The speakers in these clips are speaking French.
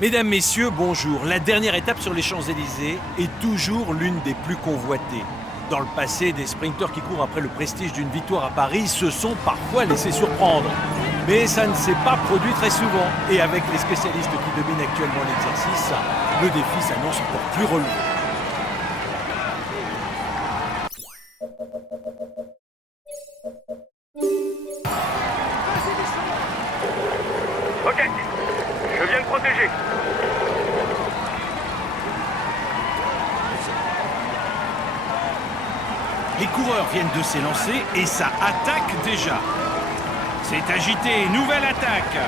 Mesdames, Messieurs, bonjour. La dernière étape sur les Champs-Élysées est toujours l'une des plus convoitées. Dans le passé, des sprinteurs qui courent après le prestige d'une victoire à Paris se sont parfois laissés surprendre. Mais ça ne s'est pas produit très souvent. Et avec les spécialistes qui dominent actuellement l'exercice, le défi s'annonce encore plus relevé. Ok, je viens le protéger. Les coureurs viennent de s'élancer et ça attaque déjà. C'est agité, nouvelle attaque.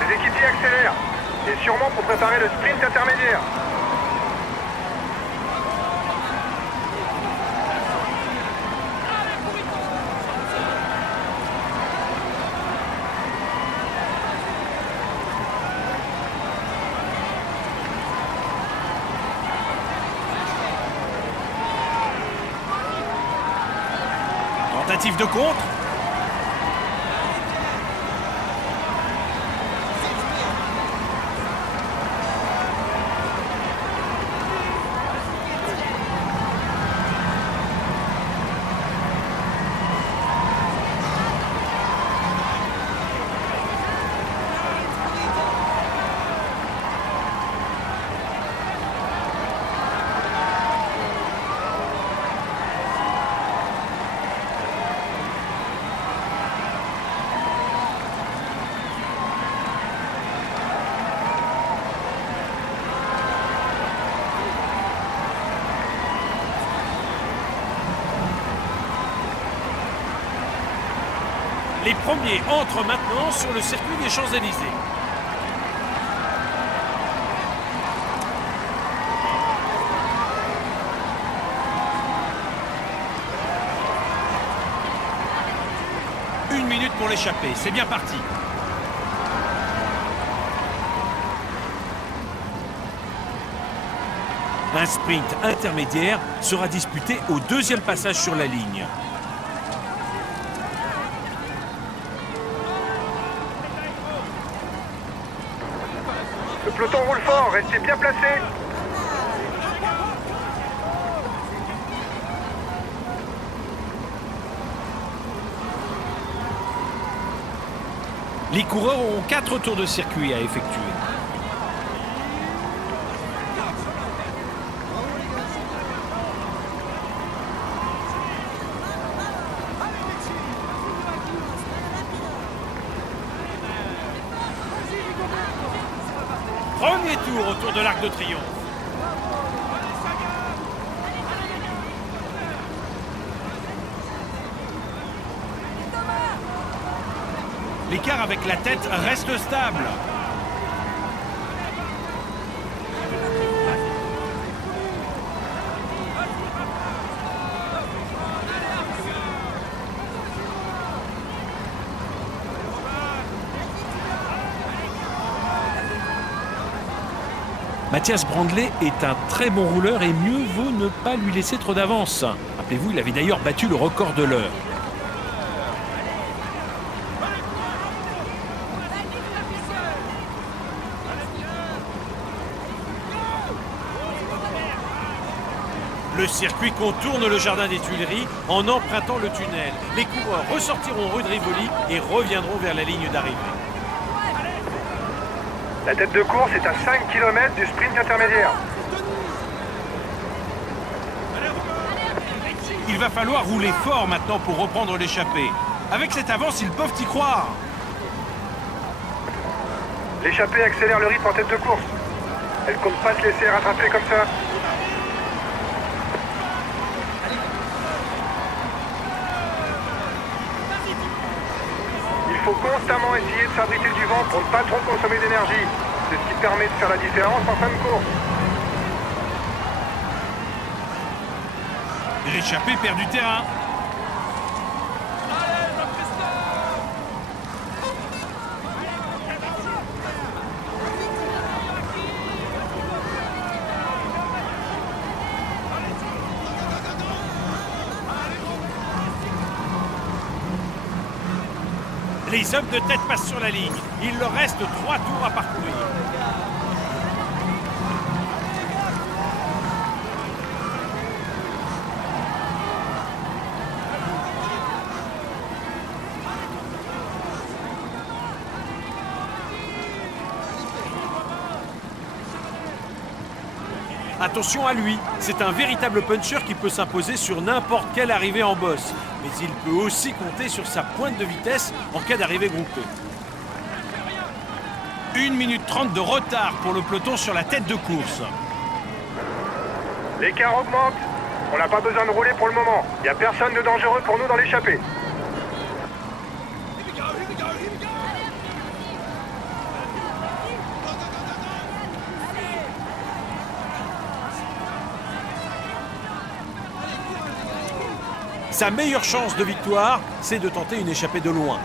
Les équipiers accélèrent. C'est sûrement pour préparer le sprint intermédiaire. Tentative de contre. Les premiers entrent maintenant sur le circuit des Champs-Élysées. Une minute pour l'échapper, c'est bien parti. Un sprint intermédiaire sera disputé au deuxième passage sur la ligne. Le peloton roule fort, restez bien placés. Les coureurs ont 4 tours de circuit à effectuer. Premier tour autour de l'Arc de Triomphe. L'écart avec la tête reste stable. Mathias Brandlet est un très bon rouleur et mieux vaut ne pas lui laisser trop d'avance. Rappelez-vous, il avait d'ailleurs battu le record de l'heure. Le circuit contourne le jardin des Tuileries en empruntant le tunnel. Les coureurs ressortiront rue de Rivoli et reviendront vers la ligne d'arrivée. La tête de course est à 5 km du sprint intermédiaire. Il va falloir rouler fort maintenant pour reprendre l'échappée. Avec cette avance, ils peuvent y croire. L'échappée accélère le rythme en tête de course. Elle compte pas se laisser rattraper comme ça. Il faut constamment essayer de s'abriter du vent pour ne pas trop consommer d'énergie. C'est ce qui permet de faire la différence en fin de course. L'échappée perd du terrain. Les hommes de tête passent sur la ligne. Il leur reste 3 tours à parcourir. Attention à lui, c'est un véritable puncher qui peut s'imposer sur n'importe quelle arrivée en bosse. Mais il peut aussi compter sur sa pointe de vitesse en cas d'arrivée groupée. 1 minute 30 de retard pour le peloton sur la tête de course. L'écart augmente. On n'a pas besoin de rouler pour le moment. Il n'y a personne de dangereux pour nous dans l'échappée. Sa meilleure chance de victoire, c'est de tenter une échappée de loin.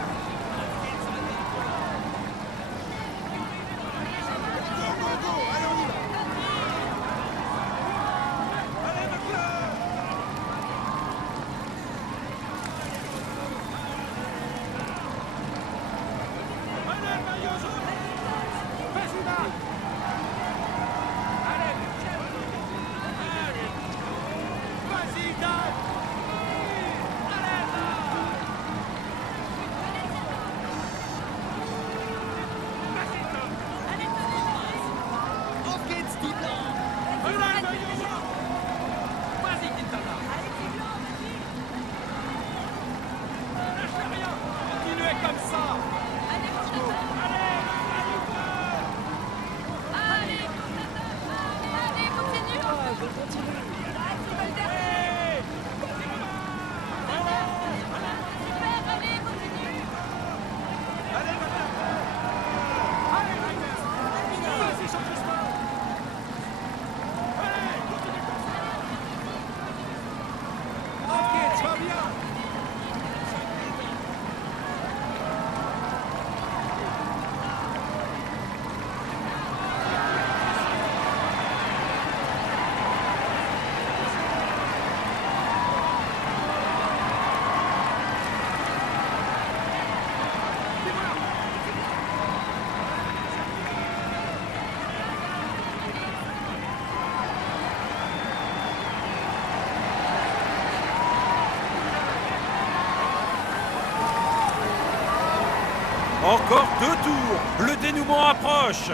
Encore 2 tours, le dénouement approche.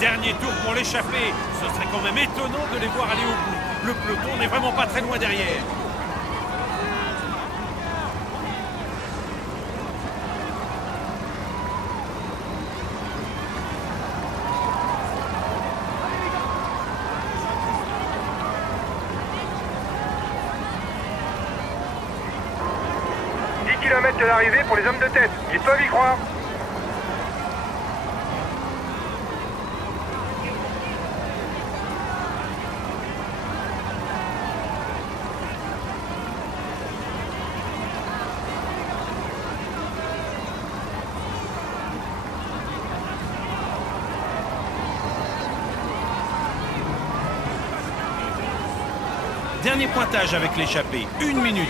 Dernier tour pour l'échapper. Ce serait quand même étonnant de les voir aller au bout. Le peloton n'est vraiment pas très loin derrière. De l'arrivée pour les hommes de tête. Ils peuvent y croire. Dernier pointage avec l'échappée. 1 minute.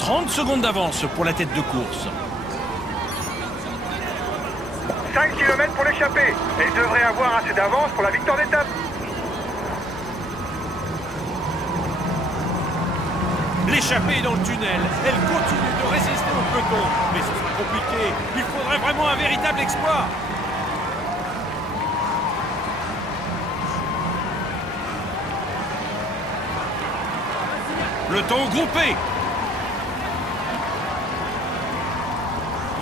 « 30 secondes d'avance pour la tête de course. 5 km pour l'échapper. Et il devrait avoir assez d'avance pour la victoire d'étape. L'échappée est dans le tunnel. Elle continue de résister au peloton. Mais ce sera compliqué. Il faudrait vraiment un véritable exploit. Peloton groupé.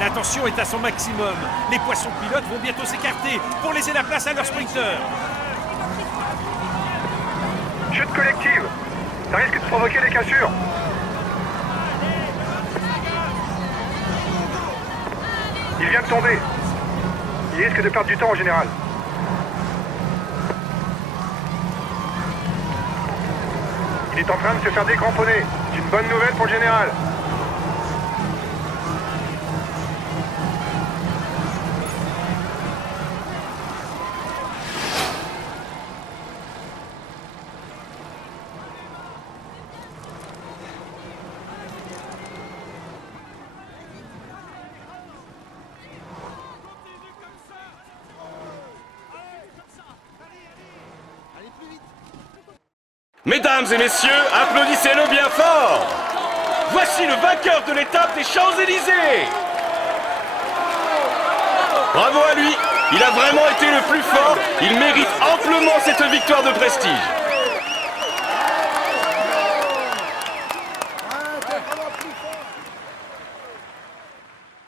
La tension est à son maximum. Les poissons pilotes vont bientôt s'écarter pour laisser la place à leurs sprinteurs. Chute collective. Ça risque de provoquer des cassures. Il vient de tomber. Il risque de perdre du temps en général. Il est en train de se faire décramponner. C'est une bonne nouvelle pour le général. Mesdames et messieurs, applaudissez-le bien fort. Voici le vainqueur de l'étape des Champs-Élysées. Bravo à lui, il a vraiment été le plus fort, il mérite amplement cette victoire de prestige.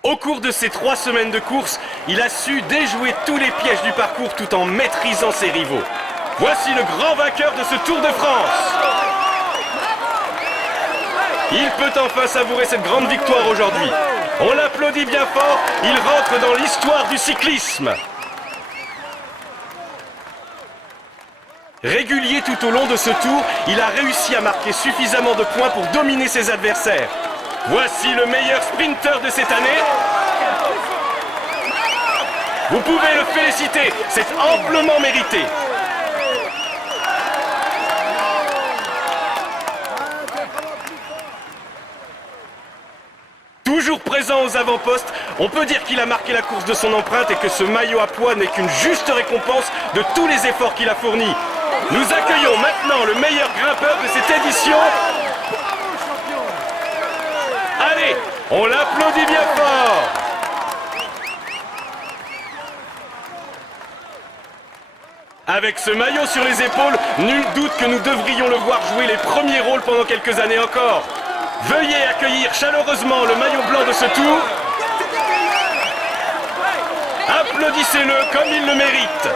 Au cours de ces 3 semaines de course, il a su déjouer tous les pièges du parcours tout en maîtrisant ses rivaux. Voici le grand vainqueur de ce Tour de France. Il peut enfin savourer cette grande victoire aujourd'hui. On l'applaudit bien fort, il rentre dans l'histoire du cyclisme. Régulier tout au long de ce tour, il a réussi à marquer suffisamment de points pour dominer ses adversaires. Voici le meilleur sprinter de cette année. Vous pouvez le féliciter, c'est amplement mérité. Toujours présent aux avant-postes, on peut dire qu'il a marqué la course de son empreinte et que ce maillot à pois n'est qu'une juste récompense de tous les efforts qu'il a fournis. Nous accueillons maintenant le meilleur grimpeur de cette édition. Allez, on l'applaudit bien fort. Avec ce maillot sur les épaules, nul doute que nous devrions le voir jouer les premiers rôles pendant quelques années encore. Veuillez accueillir chaleureusement le maillot blanc de ce tour. Applaudissez-le comme il le mérite.